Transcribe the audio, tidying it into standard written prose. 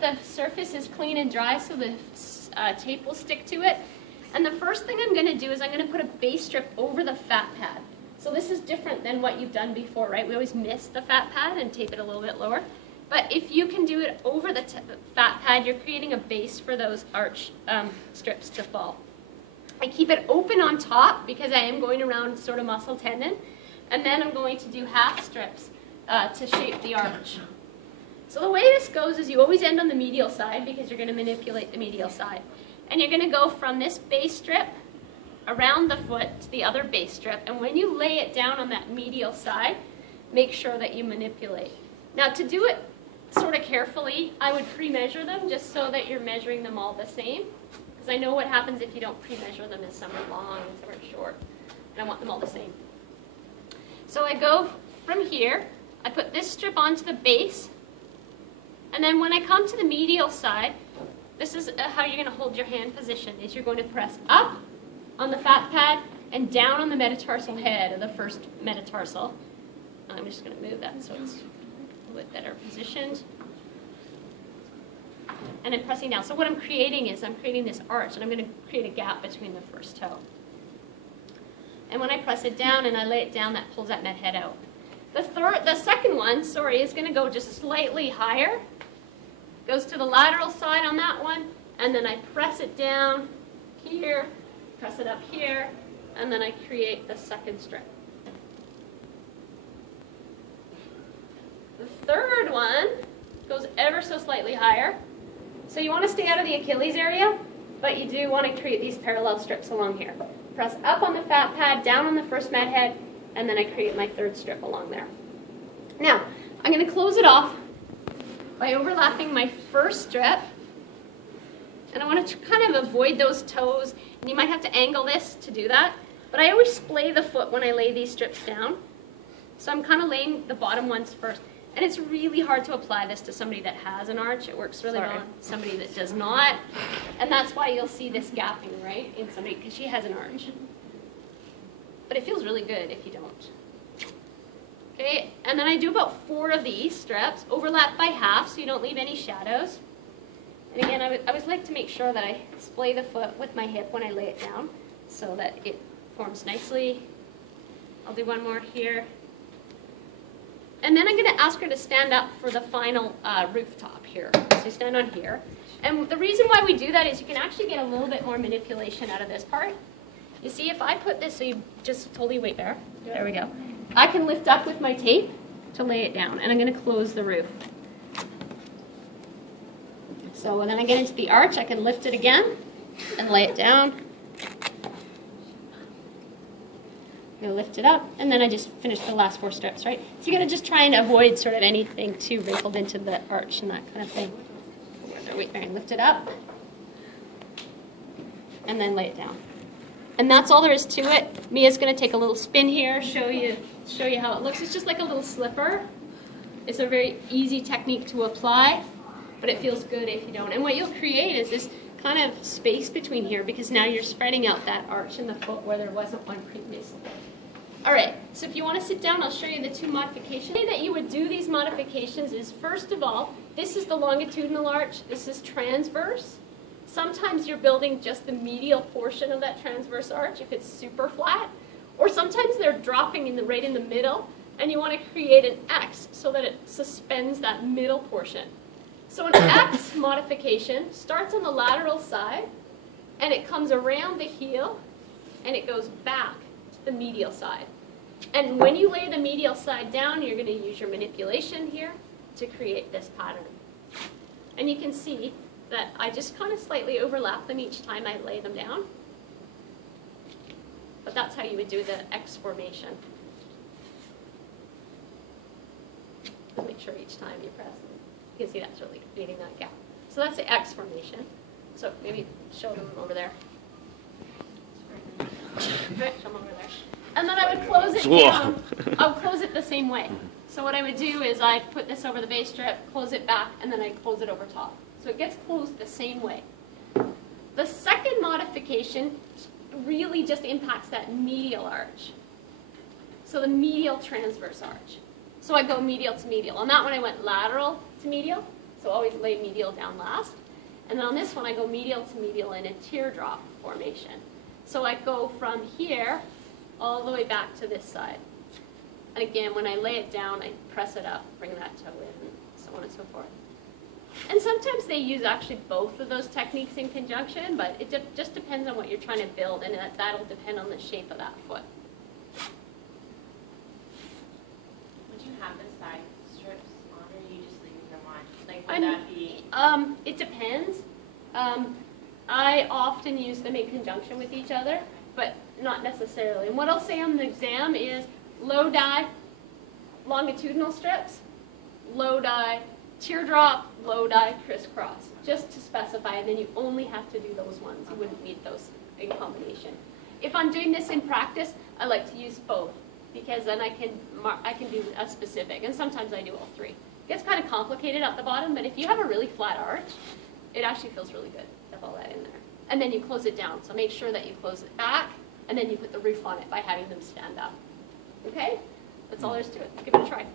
the surface is clean and dry so the tape will stick to it. And the first thing I'm going to do is I'm going to put a base strip over the fat pad. So this is different than what you've done before, right? We always miss the fat pad and tape it a little bit lower. But if you can do it over the fat pad, you're creating a base for those arch strips to fall. I keep it open on top because I am going around sort of muscle tendon. And then I'm going to do half strips to shape the arch. So the way this goes is you always end on the medial side because you're going to manipulate the medial side. And you're going to go from this base strip around the foot to the other base strip. And when you lay it down on that medial side, make sure that you manipulate. Now to do it sort of carefully, I would pre-measure them just so that you're measuring them all the same. Because I know what happens if you don't pre-measure them is some are long and some are short. And I want them all the same. So I go from here, I put this strip onto the base, and then when I come to the medial side, this is how you're going to hold your hand position, is you're going to press up on the fat pad and down on the metatarsal head of the first metatarsal. I'm just going to move that so it's a little bit better positioned. And I'm pressing down. So what I'm creating is I'm creating this arch, and I'm going to create a gap between the first toe. And when I press it down and I lay it down, that pulls that med head out. The second one, is going to go just slightly higher. Goes to the lateral side on that one, and then I press it down here, press it up here, and then I create the second strip. The third one goes ever so slightly higher. So you want to stay out of the Achilles area, but you do want to create these parallel strips along here. Press up on the fat pad, down on the first med head, and then I create my third strip along there. Now, I'm going to close it off by overlapping my first strip. And I want to kind of avoid those toes. And you might have to angle this to do that. But I always splay the foot when I lay these strips down. So I'm kind of laying the bottom ones first. And it's really hard to apply this to somebody that has an arch. It works really well on somebody that does not. And that's why you'll see this gapping, right, in somebody, because she has an arch. But it feels really good if you don't. Okay, and then I do about 4 of these strips, overlap by half so you don't leave any shadows. And again, I always like to make sure that I splay the foot with my hip when I lay it down so that it forms nicely. I'll do one more here. And then I'm going to ask her to stand up for the final rooftop here. So you stand on here. And the reason why we do that is you can actually get a little bit more manipulation out of this part. You see, if I put this, so you just totally wait there. There we go. I can lift up with my tape to lay it down, and I'm going to close the roof. So when then I get into the arch, I can lift it again and lay it down. I'm going to lift it up, and then I just finish the last 4 strips, right? So you're going to just try and avoid sort of anything too wrinkled into the arch and that kind of thing. Wait there and lift it up, and then lay it down. And that's all there is to it. Mia's going to take a little spin here, show you how it looks. It's just like a little slipper. It's a very easy technique to apply, but it feels good if you don't. And what you'll create is this kind of space between here because now you're spreading out that arch in the foot where there wasn't one previously. All right, so if you want to sit down, I'll show you the 2 modifications. The way that you would do these modifications is, first of all, this is the longitudinal arch. This is transverse. Sometimes you're building just the medial portion of that transverse arch if it's super flat. Or sometimes they're dropping right in the middle, and you want to create an X so that it suspends that middle portion. So an X modification starts on the lateral side, and it comes around the heel, and it goes back to the medial side. And when you lay the medial side down, you're going to use your manipulation here to create this pattern. And you can see that I just kind of slightly overlap them each time I lay them down. But that's how you would do the X formation. Just make sure each time you press, you can see that's really creating that gap. So that's the X formation. So maybe show them over there. Right, show them over there. And then I would close it down. I'll close it the same way. So what I would do is I put this over the base strip, close it back, and then I close it over top. So it gets closed the same way. The second modification really just impacts that medial arch. So the medial transverse arch. So I go medial to medial. On that one I went lateral to medial. So always lay medial down last. And then on this one, I go medial to medial in a teardrop formation. So I go from here all the way back to this side. And again, when I lay it down, I press it up, bring that toe in, and so on and so forth. And sometimes they use actually both of those techniques in conjunction, but it just depends on what you're trying to build, and that'll depend on the shape of that foot. Would you have the side strips on, or are you just leaving them on? Like, would that be? It depends. I often use them in conjunction with each other, but not necessarily. And what I'll say on the exam is low dye, longitudinal strips, low dye, teardrop, low dye, crisscross, just to specify, and then you only have to do those ones. You wouldn't need those in combination. If I'm doing this in practice, I like to use both, because then I can do a specific, and sometimes I do all three. It gets kind of complicated at the bottom, but if you have a really flat arch, it actually feels really good to have all that in there. And then you close it down, so make sure that you close it back, and then you put the roof on it by having them stand up. Okay? That's all there is to it. Give it a try.